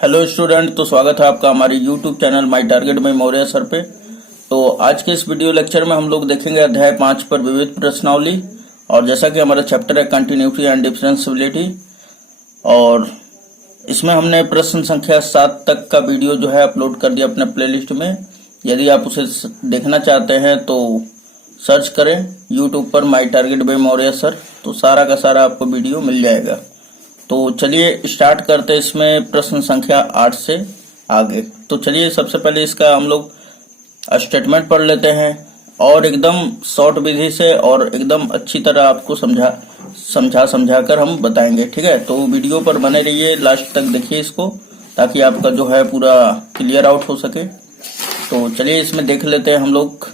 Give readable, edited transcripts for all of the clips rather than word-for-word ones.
Hello student, तो स्वागत है आपका हमारे YouTube channel my target by Maurya sir पे। तो आज के इस वीडियो लेक्चर में हम लोग देखेंगे अध्याय 5 पर विविध प्रश्नावली। और जैसा कि हमारा चैप्टर है कंटिन्यूटी एंड डिफरेंशिएबिलिटी, और इसमें हमने प्रश्न संख्या 7 तक का वीडियो जो है अपलोड कर दिया अपने प्लेलिस्ट में। यदि आप उसे देखना चाहते हैं तो सर्च करें यूट्यूब पर my target by Maurya sir, तो सारा का सारा आपको वीडियो मिल जाएगा। तो चलिए स्टार्ट करते हैं इसमें प्रश्न संख्या 8 से आगे। तो चलिए सबसे पहले इसका हम लोग स्टेटमेंट पढ़ लेते हैं और एकदम शॉर्ट विधि से और एकदम अच्छी तरह आपको समझा कर हम बताएंगे, ठीक है। तो वीडियो पर बने रहिए, लास्ट तक देखिए इसको, ताकि आपका जो है पूरा क्लियर आउट हो सके। तो चलिए इसमें देख लेते हैं हम लोग।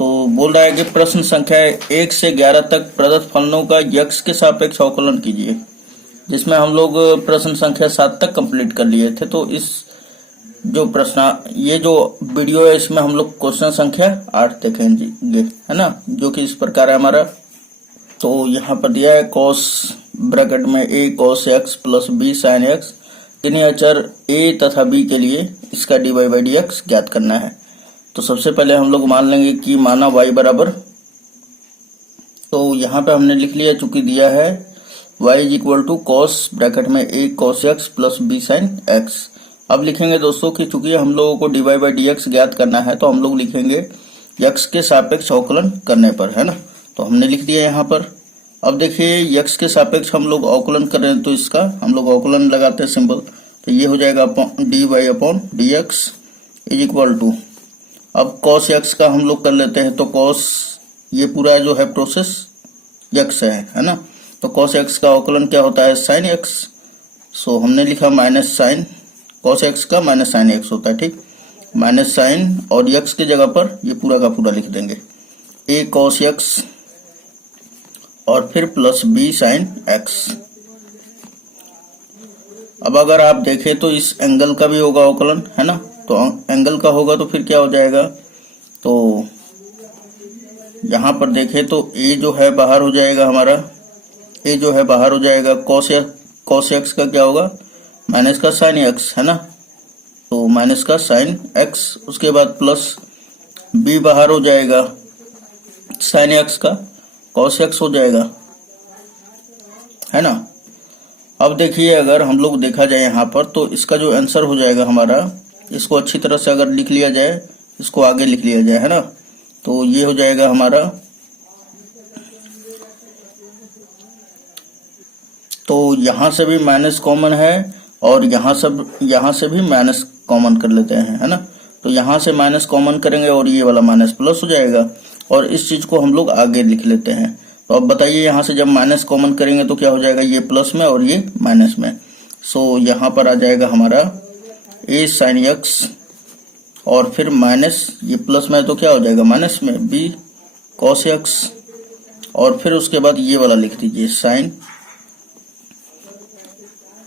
तो बोल रहा है कि प्रश्न संख्या 1 से 11 तक प्रदत्त फलनों का यक्स के सापेक्ष अवकलन कीजिए, जिसमें हम लोग प्रश्न संख्या 7 तक कंप्लीट कर लिए थे। तो इस ये जो वीडियो है इसमें हम लोग क्वेश्चन संख्या 8 देखेंगे, है ना, जो कि इस प्रकार है हमारा। तो यहाँ पर दिया है cos ब्रैकेट में a cos x plus b sin x, किन्हीं अचर a तथा b के लिए इसका dy by dx ज्ञात करना है। तो सबसे पहले हम लोग मान लेंगे कि माना y बराबर, तो यहाँ पे हमने लिख लिया, चूंकि दिया है y is equal to cos bracket में a cos x plus b sin x। अब लिखेंगे दोस्तों कि चूंकि हम लोगों को dy by dx ज्ञात करना है, तो हम लोग लिखेंगे x के सापेक्ष अवकलन करने पर, है ना। तो हमने लिख दिया यहाँ पर। अब देखिए x के सापेक्ष हम लोग अवकलन कर रहे हैं, तो इसका हम लोग अवकलन लगाते हैं सिंबल। तो ये हो जाएगा dy upon dx is equal to, अब cos x का हम लोग कर लेते हैं। तो cos ये पूरा जो है प्रोसेस x है ना। तो cos x का अवकलन क्या होता है, sin x। सो हमने लिखा माइनस साइन, cos x का माइनस साइन x होता है, ठीक। माइनस साइन और x की जगह पर ये पूरा का पूरा लिख देंगे, a cos x और फिर प्लस b sin x। अब अगर आप देखें तो इस एंगल का भी होगा अवकलन, है ना। तो एंगल का होगा तो फिर क्या हो जाएगा, तो यहाँ पर देखें तो a जो है बाहर हो जाएगा हमारा, a जो है बाहर हो जाएगा, cos x का क्या होगा, माइनस का साइन x, है ना। तो माइनस का साइन x, उसके बाद प्लस b बाहर हो जाएगा, साइन x का cos x हो जाएगा, है ना। अब देखिए अगर हम लोग देखा जाए यहाँ पर, तो इसका जो आंसर हो जाएगा हमारा, इसको अच्छी तरह से अगर लिख लिया जाए, इसको आगे लिख लिया जाए, है ना। तो ये हो जाएगा हमारा, तो यहाँ से भी माइनस कॉमन है और यहाँ से भी माइनस कॉमन कर लेते हैं, है ना। तो यहाँ से माइनस कॉमन करेंगे और ये वाला माइनस प्लस हो जाएगा, और इस चीज को हम लोग आगे लिख लेते हैं। तो अब बताइए यहाँ से जब माइनस कॉमन करेंगे तो क्या हो जाएगा, ये प्लस में और ये माइनस में। सो यहाँ पर आ जाएगा हमारा a sin x और फिर माइनस, ये प्लस में तो क्या हो जाएगा माइनस में, b cos x, और फिर उसके बाद ये वाला लिख दीजिए sine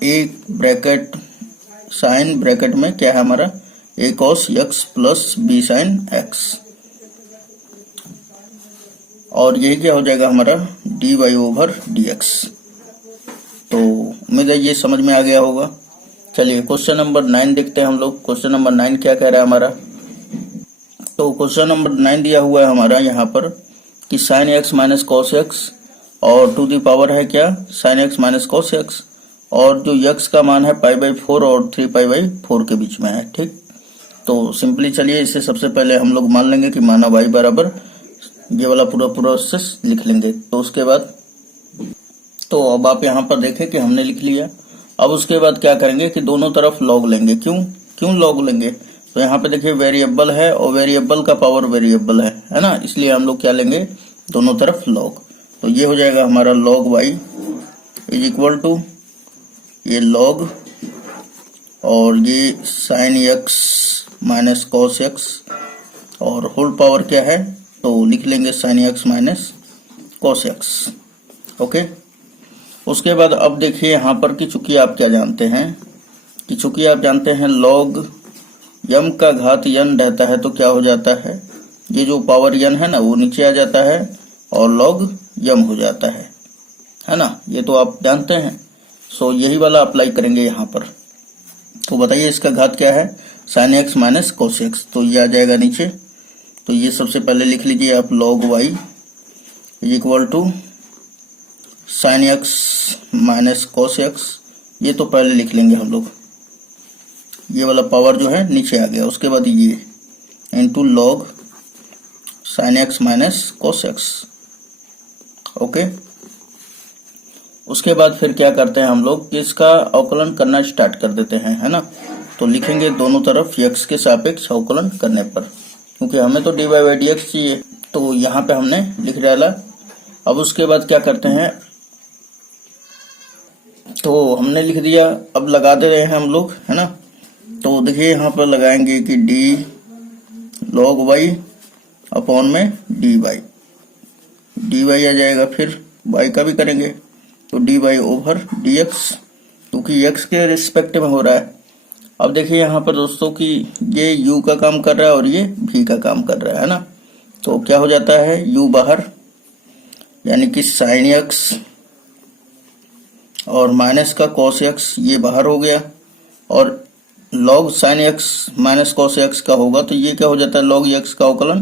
a bracket, sine bracket में क्या है हमारा, a cos x plus b sin x, और यही क्या हो जाएगा हमारा dy ओवर dx। तो उम्मीद है ये समझ में आ गया होगा। चलिए क्वेश्चन नंबर 9 देखते हैं हम लोग। क्वेश्चन नंबर 9 क्या कह रहा है हमारा, तो क्वेश्चन नंबर 9 दिया हुआ है हमारा यहाँ पर कि sine x minus cos x और टू दी पावर है क्या, sine x minus cos x, और जो x का मान है π/4 और 3π/4 के बीच में है, ठीक। तो सिंपली चलिए इसे सबसे पहले हम लोग मान लेंगे कि माना y बराबर, ये वाला पूरा प्रोसेस लिख लेंगे। तो उसके बाद, तो अब आप यहाँ पर देखें कि हमने लिख लिया। अब उसके बाद क्या करेंगे कि दोनों तरफ लॉग लेंगे। क्यों लॉग लेंगे, तो यहाँ पे देखिए वेरिएबल है और वेरिएबल का पावर वेरिएबल है ना, इसलिए हम लोग क्या लेंगे, दोनों तरफ लॉग। तो ये हो जाएगा हमारा log y is equal to ये log, और ये sine x minus cos x, और होल पावर क्या है, तो लिख लेंगे sine x minus cos x, okay. उसके बाद अब देखिए यहाँ पर कि चूंकि आप क्या जानते हैं, कि चूंकि आप जानते हैं log m का घात n रहता है, तो क्या हो जाता है, ये जो पावर n है ना वो नीचे आ जाता है और log m हो जाता है ना। ये तो आप जानते हैं। सो यही वाला अप्लाई करेंगे यहाँ पर। तो बताइए इसका घात क्या है, sine x minus cos x. तो ये आ जाएगा नीचे। तो ये सबसे पहले लिख लीजिए आप, log y is equal to sine x minus cos x. ये तो पहले लिख लेंगे हम लोग, ये वाला पावर जो है नीचे आ गया। उसके बाद ये into log sine x minus cos x. Okay, उसके बाद फिर क्या करते हैं हम लोग कि इसका अवकलन करना स्टार्ट कर देते हैं, है ना। तो लिखेंगे दोनों तरफ x के सापेक्ष अवकलन करने पर, क्योंकि हमें तो dy बाई डी एक्स चाहिए। तो यहाँ पे हमने लिख डाला। अब उसके बाद क्या करते हैं, तो हमने लिख दिया, अब लगा दे रहे हैं हम लोग, है ना। तो देखिए यहाँ पर लगाएंगे कि d log y अपॉन में dy आ जाएगा। फिर y का भी करेंगे तो dy ओवर dx, क्योंकि x के रिस्पेक्ट में हो रहा है। अब देखिए यहाँ पर दोस्तों कि ये u का काम कर रहा है और ये v का काम कर रहा है ना। तो क्या हो जाता है, u बाहर, यानी कि साइन x और माइनस का cos x ये बाहर हो गया, और log sine x minus cos x का होगा तो ये क्या हो जाता है, log x का अवकलन,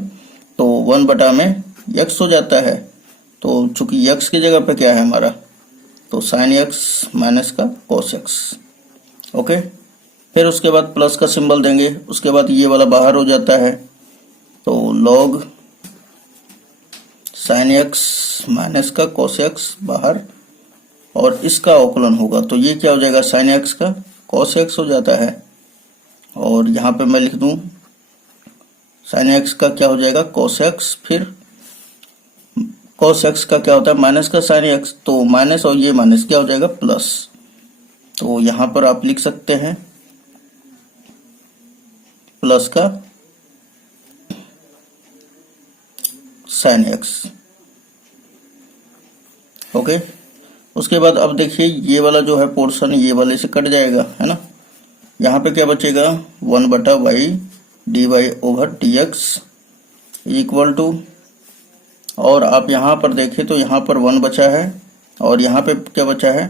तो 1 बटा में x हो जाता है। तो चूंकि x की जगह पे क्या है हमारा, तो साइन x माइनस का cos x। ओके, फिर उसके बाद प्लस का सिंबल देंगे। उसके बाद ये वाला बाहर हो जाता है, तो log साइन x माइनस का cos x बाहर, और इसका अवकलन होगा तो ये क्या हो जाएगा, साइन x का cos x हो जाता है। और यहाँ पे मैं लिख दूं साइन x का क्या हो जाएगा, cos x, फिर cos x का क्या होता है, माइनस का साइन x, तो माइनस और ये माइनस क्या हो जाएगा, प्लस। तो यहाँ पर आप लिख सकते हैं प्लस का साइन x। ओके, उसके बाद अब देखिए ये वाला जो है पोर्शन ये वाले से कट जाएगा, है ना। यहाँ पे क्या बचेगा, 1 बटा y d y over d x equal to, और आप यहाँ पर देखें तो यहाँ पर 1 बचा है, और यहाँ पे क्या बचा है,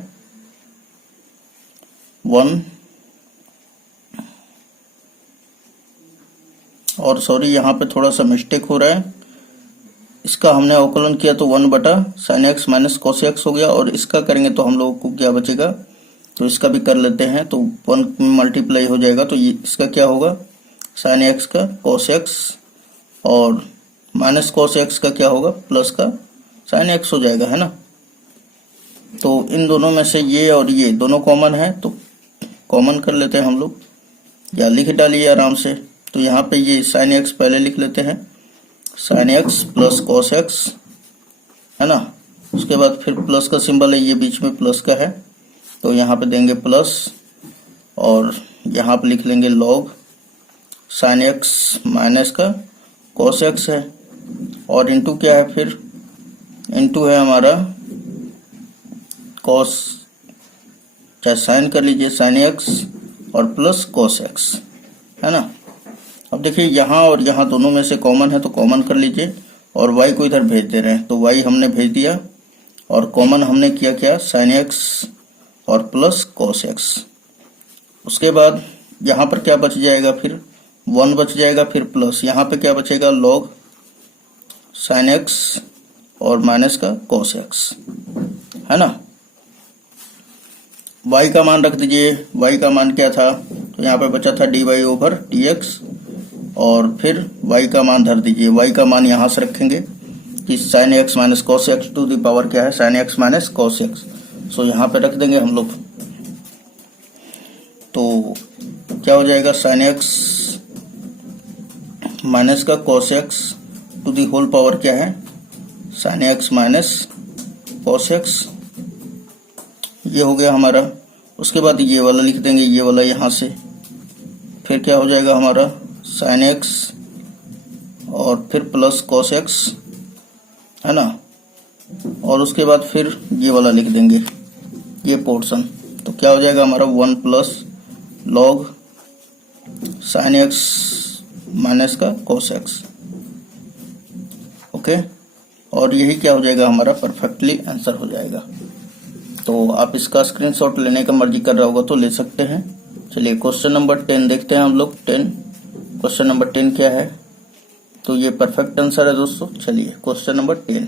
1, और सॉरी यहाँ पे थोड़ा सा मिस्टेक हो रहा है। इसका हमने अवकलन किया तो 1 बटा sine x minus cos x हो गया, और इसका करेंगे तो हम लोगों को क्या बचेगा, तो इसका भी कर लेते हैं। तो 1 मल्टीप्लाई हो जाएगा, तो ये इसका क्या होगा, साइन एक्स का कोस एक्स, और माइनस कोस एक्स का क्या होगा, प्लस का साइन एक्स हो जाएगा, है ना। तो इन दोनों में से ये और ये दोनों कॉमन है, तो कॉमन कर लेते हैं हम लोग, या लिख डालिए आराम से। तो यहाँ पे ये साइन एक्स पहले लिख लेते हैं, sine x plus cos x, है ना। उसके बाद फिर प्लस का सिंबल है, ये बीच में प्लस का है, तो यहाँ पे देंगे प्लस, और यहाँ पे लिख लेंगे लॉग साइन एक्स माइनस का कॉस एक्स है, और इंटू क्या है, फिर इंटू है हमारा कॉस, चाहे साइन कर लीजिए, साइन एक्स और प्लस कॉस एक्स, है ना। अब देखिए यहाँ और यहाँ दोनों में से कॉमन है तो कॉमन कर लीजिए, और y को इधर भेज दे रहे हैं तो y हमने भेज दिया, और कॉमन हमने किया क्या, साइन एक्स और प्लस कॉस एक्स। उसके बाद यहाँ पर क्या बच जाएगा, फिर 1 बच जाएगा, फिर प्लस यहाँ पे क्या बचेगा, लॉग साइन एक्स और माइनस का कॉस एक्स, है ना। y का मान रख दीजिए, y का मान क्या था, तो यहाँ पे बचा था dy ओवर dx, और फिर y का मान धर दीजिए। y का मान यहाँ से रखेंगे कि sine x minus cos x to the power क्या है, sine x minus cos X. So यहाँ पे रख देंगे हम लोग, तो क्या हो जाएगा, साइन एक्स माइनस का cos x to the whole power क्या है, sine x minus cos x, ये हो गया हमारा। उसके बाद ये वाला लिख देंगे, ये वाला यहाँ से, फिर क्या हो जाएगा हमारा, साइन एक्स और फिर प्लस कॉस एक्स, है ना। और उसके बाद फिर ये वाला लिख देंगे, ये पोर्शन, तो क्या हो जाएगा हमारा 1 plus log sine x minus का कॉस एक्स। ओके, और यही क्या हो जाएगा हमारा परफेक्टली आंसर हो जाएगा। तो आप इसका स्क्रीनशॉट लेने का मर्जी कर रहा होगा तो ले सकते हैं। चलिए क्वेश्चन नंबर 10 देखते हैं हम लोग। 10 क्वेश्चन नंबर 10 क्या है, तो ये परफेक्ट आंसर है दोस्तों। चलिए क्वेश्चन नंबर 10,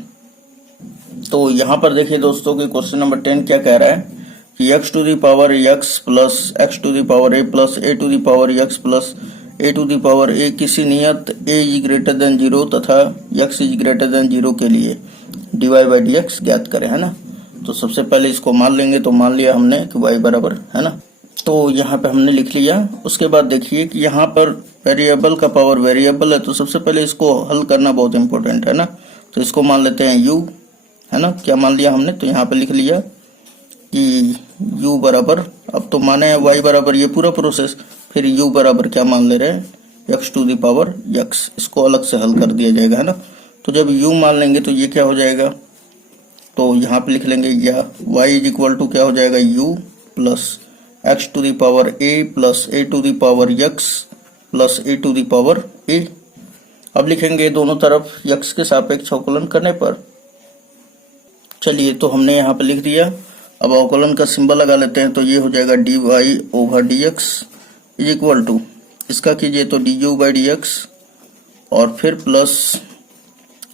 तो यहाँ पर देखिए दोस्तों कि क्वेश्चन नंबर 10 क्या कह रहा है कि x to the power x plus x to the power a plus a to the power x plus a to the power a किसी नियत a इज ग्रेटर देन 0 तथा x इज ग्रेटर देन 0 के लिए dy by dx ज्ञात करें, है ना। तो सबसे पहले इसको मान लेंगे, तो मान लिया हमने कि y बराबर, है ना, तो यहाँ पे हमने लिख लिया। उसके बाद देखिए कि यहाँ पर वेरिएबल का पावर वेरिएबल है, तो सबसे पहले इसको हल करना बहुत इंपॉर्टेंट है ना। तो इसको मान लेते हैं u, है ना। क्या मान लिया हमने, तो यहाँ पे लिख लिया कि u बराबर, अब तो माने हैं y बराबर ये पूरा प्रोसेस, फिर u बराबर क्या मान ले रहे हैं x to the power x, इसको अलग से हल कर दिया जाएगा, है ना। तो जब u मान लेंगे तो ये क्या हो जाएगा, तो यहाँ पे लिख लेंगे या y इज इक्वल टू क्या हो जाएगा u plus x to the power a plus a to the power x plus a to the power a। अब लिखेंगे दोनों तरफ x के सापेक्ष अवकलन करने पर। चलिए तो हमने यहाँ पे लिख दिया। अब अवकलन का सिंबल लगा लेते हैं, तो ये हो जाएगा dy over dx is equal to, इसका कीजिए तो du बाई dx, और फिर प्लस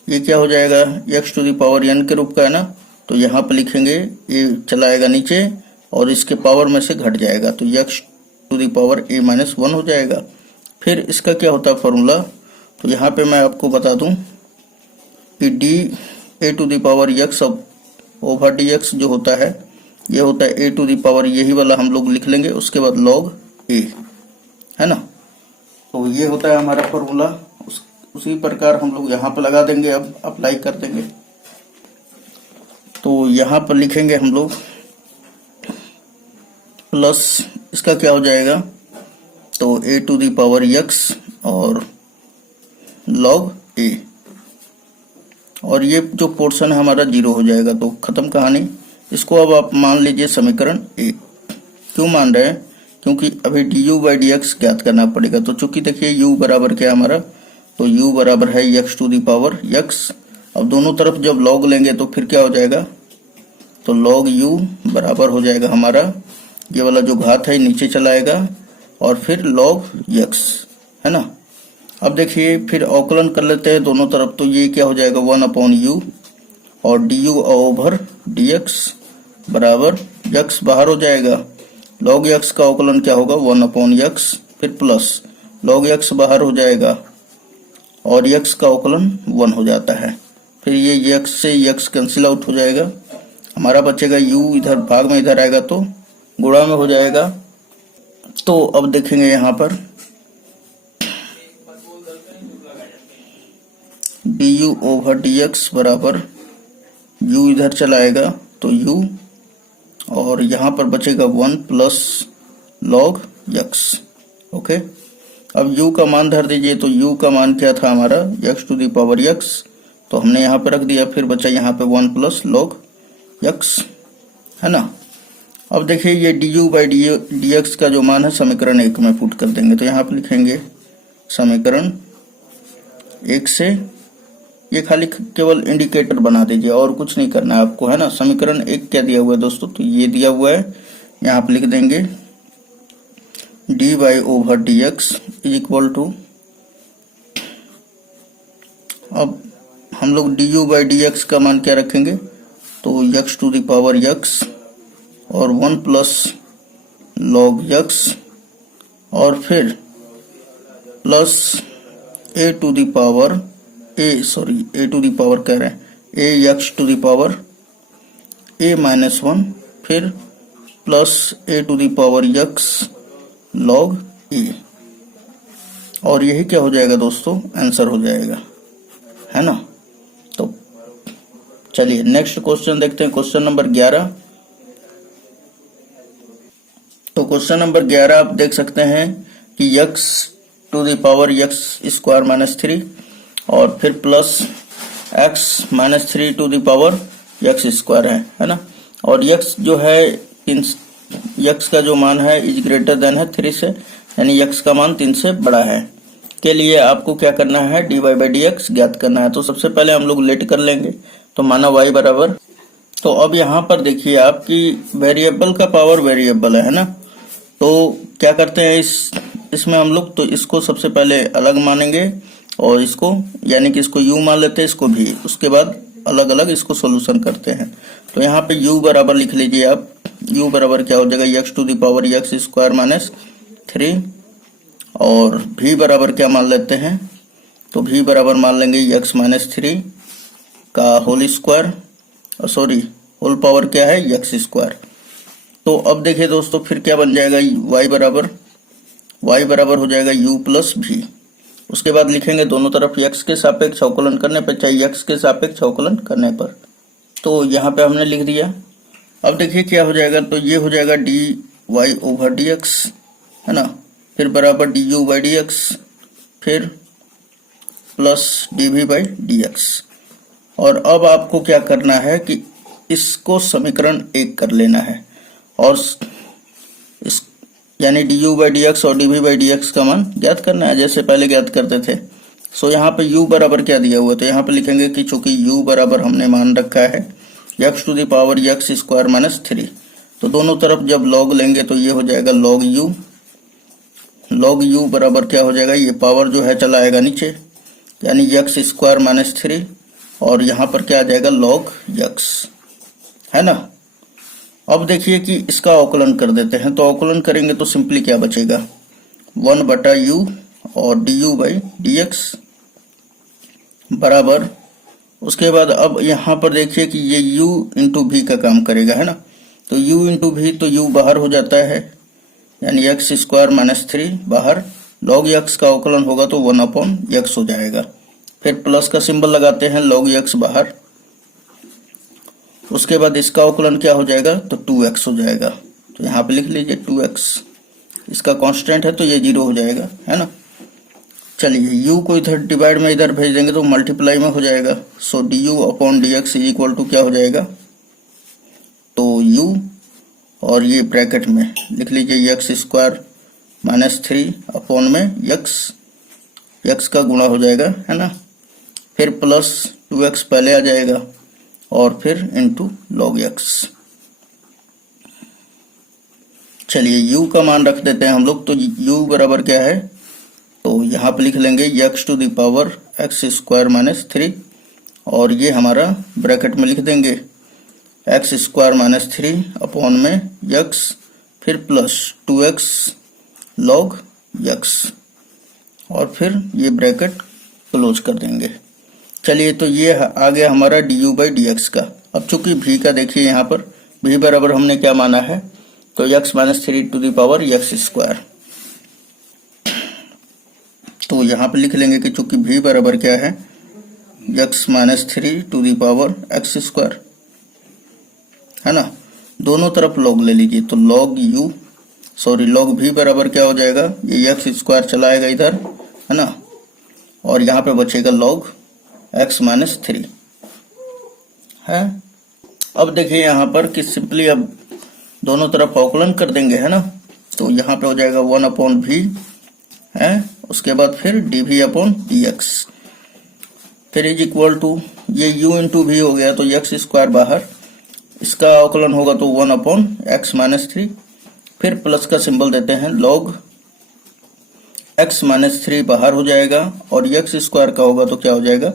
ये क्या हो जाएगा x to the power n के रूप का, है ना। तो यहाँ पे लिखेंगे ये चला आएगा नीचे और इसके पावर में से घट जाएगा, तो x to the power a minus 1 हो जाएगा। फिर इसका क्या होता है फॉर्मूला, तो यहाँ पे मैं आपको बता दूं कि d a to the power x over dx जो होता है ये होता है a टू द पावर, यही वाला हम लोग लिख लेंगे, उसके बाद log a, है ना। तो ये होता है हमारा फॉर्मूला, उसी प्रकार हम लोग यहाँ पर लगा देंगे। अब अप्लाई कर देंगे, तो यहाँ पर लिखेंगे हम लोग प्लस इसका क्या हो जाएगा, तो a to the power x और log a, और ये जो पोर्शन है हमारा 0 हो जाएगा, तो खत्म कहानी। इसको अब आप मान लीजिए समीकरण 1। क्यों मान रहे हैं, क्योंकि अभी du बाई dx ज्ञात करना पड़ेगा। तो चूंकि देखिए u बराबर क्या हमारा, तो u बराबर है x to the power x। अब दोनों तरफ जब log लेंगे तो फिर क्या हो जाएगा, तो log u बराबर हो जाएगा हमारा ये वाला जो घात है नीचे चलाएगा, और फिर log x, है ना। अब देखिए फिर अवकलन कर लेते हैं दोनों तरफ, तो ये क्या हो जाएगा 1 अपॉन u और du ओवर dx बराबर x बाहर हो जाएगा, log x का अवकलन क्या होगा 1 अपॉन x, फिर प्लस log x बाहर हो जाएगा और x का अवकलन 1 हो जाता है। फिर ये x से x कैंसिल आउट हो जाएगा, हमारा बचेगा u, इधर भाग में इधर आएगा तो गुणा में हो जाएगा। तो अब देखेंगे यहाँ पर du ओवर dx बराबर u इधर चलाएगा तो u, और यहाँ पर बचेगा 1 प्लस log x। ओके, अब u का मान धर दीजिए, तो u का मान क्या था हमारा x to the power x, तो हमने यहाँ पे रख दिया। फिर बचा यहाँ पे 1 प्लस log x, है ना। अब देखिए ये du बाई dx का जो मान है समीकरण 1 में पुट कर देंगे, तो यहाँ पे लिखेंगे समीकरण 1 से, ये खाली केवल इंडिकेटर बना दीजिए और कुछ नहीं करना है आपको, है ना। समीकरण 1 क्या दिया हुआ है दोस्तों, तो ये दिया हुआ है, यहाँ पे लिख देंगे dy over dx is equal to, अब हम लोग du बाई dx का मान क्या रखेंगे, तो x to the power x और 1 प्लस log x, और फिर plus a to the power a to the power कह रहे हैं ax to the power a minus 1, फिर plus a to the power x log a, और यही क्या हो जाएगा दोस्तों, आंसर हो जाएगा, है ना। तो चलिए नेक्स्ट क्वेश्चन देखते हैं, क्वेश्चन नंबर 11। तो क्वेश्चन नंबर 11 आप देख सकते हैं कि x to the power x square minus 3 और फिर plus x minus 3 to the power x square है ना। और x जो है x का जो मान है इज ग्रेटर देन है 3 से, यानी x का मान 3 से बड़ा है, के लिए आपको क्या करना है, dy बाई dx ज्ञात करना है। तो सबसे पहले हम लोग लेट कर लेंगे, तो माना y बराबर, तो अब यहाँ पर देखिए आपकी वेरिएबल का पावर वेरिएबल है ना, तो क्या करते हैं इसमें हम लोग, तो इसको सबसे पहले अलग मानेंगे और इसको यानी कि इसको u मान लेते हैं, इसको भी, उसके बाद अलग अलग इसको सोल्यूशन करते हैं। तो यहाँ पे u बराबर लिख लीजिए आप, u बराबर क्या हो जाएगा x to the power x square minus 3, और v बराबर क्या मान लेते हैं, तो v बराबर मान लेंगे x माइनस 3 का whole square, sorry whole power क्या है x स्क्वायर। तो अब देखिए दोस्तों फिर क्या बन जाएगा, y बराबर हो जाएगा u प्लस v। उसके बाद लिखेंगे दोनों तरफ x के सापेक्ष अवकलन करने पर, चाहे x के सापेक्ष अवकलन करने पर। तो यहाँ पे हमने लिख दिया। अब देखिए क्या हो जाएगा, तो ये हो जाएगा dy ओवर dx, है ना, फिर बराबर du बाई dx, फिर प्लस dv बाई dx। और अब आपको क्या करना है कि इसको समीकरण 1 कर लेना है, और इस यानी du बाई dx और dv बाई dx का मान ज्ञात करना है, जैसे पहले ज्ञात करते थे। सो यहाँ पे u बराबर क्या दिया हुआ है, तो यहाँ पे लिखेंगे कि चूंकि u बराबर हमने मान रखा है x to the power x square minus 3, तो दोनों तरफ जब log लेंगे तो ये हो जाएगा log u बराबर क्या हो जाएगा, ये पावर जो है चला आएगा नीचे, यानी x स्क्वायर माइनस 3, और यहाँ पर क्या आ जाएगा log x, है ना। अब देखिए कि इसका अवकलन कर देते हैं, तो अवकलन करेंगे तो सिंपली क्या बचेगा, 1 बटा u और du बाई dx बराबर, उसके बाद अब यहाँ पर देखिए कि ये u इंटू v का काम करेगा, है ना। तो u इंटू v, तो u बाहर हो जाता है, यानी x स्क्वायर माइनस 3 बाहर, log x का अवकलन होगा तो 1 अपॉन x हो जाएगा, फिर प्लस का सिंबल लगाते हैं, log x बाहर, उसके बाद इसका अवकलन क्या हो जाएगा, तो 2x हो जाएगा। तो यहाँ पे लिख लीजिए 2x, इसका कांस्टेंट है तो ये 0 हो जाएगा, है ना। चलिए u को इधर डिवाइड में इधर भेज देंगे तो मल्टीप्लाई में हो जाएगा। So du upon dx is equal to क्या हो जाएगा, तो u और ये ब्रैकेट में लिख लीजिए x स्क्वायर माइनस 3 अपॉन में x का गुणा हो जाएगा, है ना, फिर प्लस 2x पहले आ जाएगा और फिर इंटू log x। चलिए u का मान रख देते हैं हम लोग, तो u बराबर क्या है, तो यहाँ पे लिख लेंगे x to the power x square minus 3, और ये हमारा ब्रैकेट में लिख देंगे x स्क्वायर माइनस 3 अपॉन में x, फिर प्लस 2x log x, और फिर ये ब्रैकेट क्लोज कर देंगे। चलिए तो ये आ गया हमारा du बाई dx का। अब चूंकि v का देखिए यहाँ पर v बराबर हमने क्या माना है, तो x minus 3 to the power x square, तो यहाँ पे लिख लेंगे कि चूंकि v बराबर क्या है, x minus 3 to the power x square, है ना। दोनों तरफ log ले लीजिए, तो log v बराबर क्या हो जाएगा, ये x स्क्वायर चला आएगा इधर, है ना, और यहाँ पे बचेगा log x माइनस 3 है। अब देखिए यहाँ पर कि सिंपली अब दोनों तरफ अवकलन कर देंगे, है ना। तो यहाँ पे हो जाएगा 1 अपॉन v है, उसके बाद फिर dv अपॉन dx, फिर इज इक्वल टू ये u इंटू v हो गया, तो x स्क्वायर बाहर, इसका अवकलन होगा तो 1 अपॉन x माइनस 3, फिर प्लस का सिंबल देते हैं, log x माइनस 3 बाहर हो जाएगा, और x स्क्वायर का होगा तो क्या हो जाएगा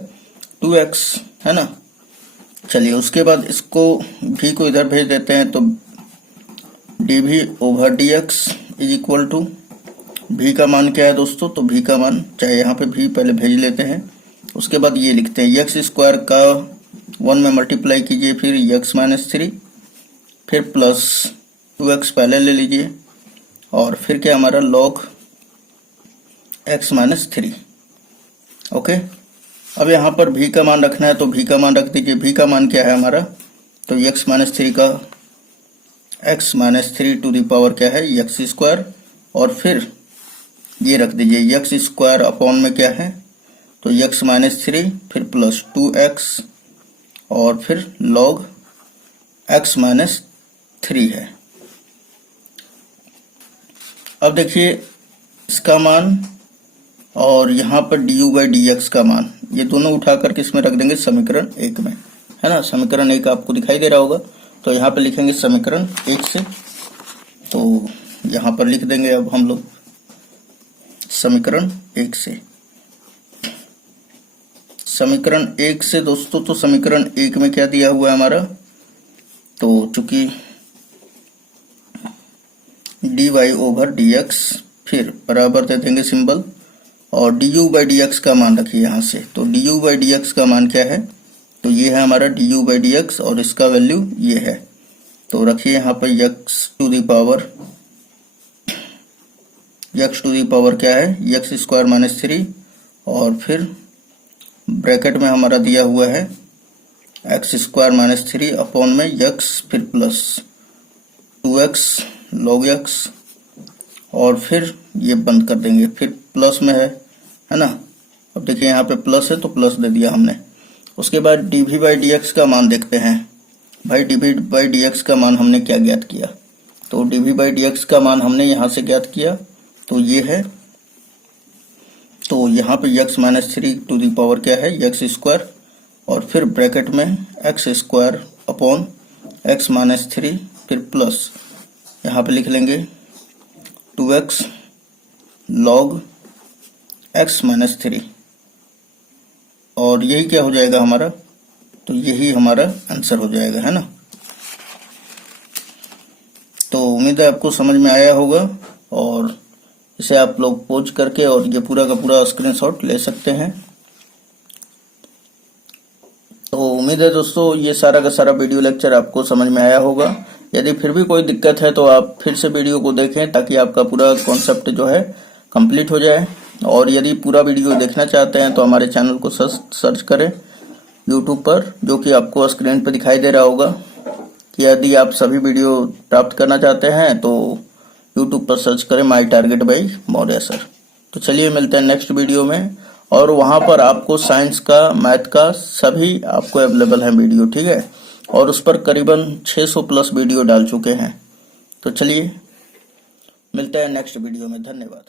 2x, है ना। चलिए उसके बाद इसको v को इधर भेज देते हैं, तो dv over dx is equal to v का मान क्या है दोस्तों, तो v का मान, चाहे यहाँ पे v पहले भेज लेते हैं, उसके बाद ये लिखते हैं x स्क्वायर का 1 में मल्टीप्लाई कीजिए, फिर x माइनस 3, फिर प्लस 2x पहले ले लीजिए, और फिर क्या हमारा log x माइनस 3। ओके, अब यहाँ पर v का मान रखना है, तो v का मान रख दीजिए। v का मान क्या है हमारा, तो x माइनस 3 का x minus 3 to the power क्या है x स्क्वायर, और फिर ये रख दीजिए x स्क्वायर अपॉन में क्या है, तो x माइनस 3, फिर प्लस 2x, और फिर log x माइनस 3 है। अब देखिए इसका मान और यहाँ पर du बाई dx का मान, ये दोनों उठाकर किसमें रख देंगे, समीकरण 1 में, है ना। समीकरण 1 आपको दिखाई दे रहा होगा, तो यहाँ पे लिखेंगे समीकरण 1 से, तो यहाँ पर लिख देंगे अब हम लोग समीकरण 1 से। समीकरण 1 से दोस्तों, तो समीकरण 1 में क्या दिया हुआ है हमारा, तो चूंकि dy/dx, फिर बराबर दे देंगे सिंबल, और du/dx का मान रखिए यहाँ से। तो du/dx का मान क्या है, तो ये है हमारा du/dx और इसका वैल्यू ये है। तो रखिए यहाँ पर x टू दी पावर क्या है, x² - 3, और फिर ब्रैकेट में हमारा दिया हुआ है x² - 3 अपॉन में x, फिर प्लस 2x log x, और फिर ये बंद कर देंगे, फिर प्लस में है ना। अब देखिए यहाँ पे प्लस है तो प्लस दे दिया हमने। उसके बाद dv/dx का मान देखते हैं। भाई dv/dx का मान हमने क्या ज्ञात किया, तो dv/dx का मान हमने यहाँ से ज्ञात किया, तो ये है, तो यहाँ पे x - 3 टू दी पावर क्या है, x², और फिर ब्रैकेट में x² अपॉन x - 3, फिर प्लस यहाँ पे लिख लेंगे 2x log x - 3, और यही क्या हो जाएगा हमारा, तो यही हमारा आंसर हो जाएगा, है ना। तो उम्मीद है आपको समझ में आया होगा, और इसे आप लोग पोज करके और ये पूरा का पूरा स्क्रीनशॉट ले सकते हैं। तो उम्मीद है दोस्तों ये सारा का सारा वीडियो लेक्चर आपको समझ में आया होगा। यदि फिर भी कोई दिक्कत है तो आप फिर से वीडियो को देखें, ताकि आपका पूरा कॉन्सेप्ट जो है कंप्लीट हो जाए। और यदि पूरा वीडियो देखना चाहते हैं तो हमारे चैनल को सर्च करें यूट्यूब पर, जो कि आपको स्क्रीन पर दिखाई दे रहा होगा। कि यदि आप सभी वीडियो प्राप्त करना चाहते हैं तो यूट्यूब पर सर्च करें my target by Maurya sir. तो चलिए मिलते हैं नेक्स्ट वीडियो में, और वहां पर आपको साइंस का, मैथ का सभी आपको अवेलेबल है वीडियो, ठीक है। और उस पर करीबन 600 प्लस वीडियो डाल चुके हैं। तो चलिए मिलते हैं नेक्स्ट वीडियो में, धन्यवाद।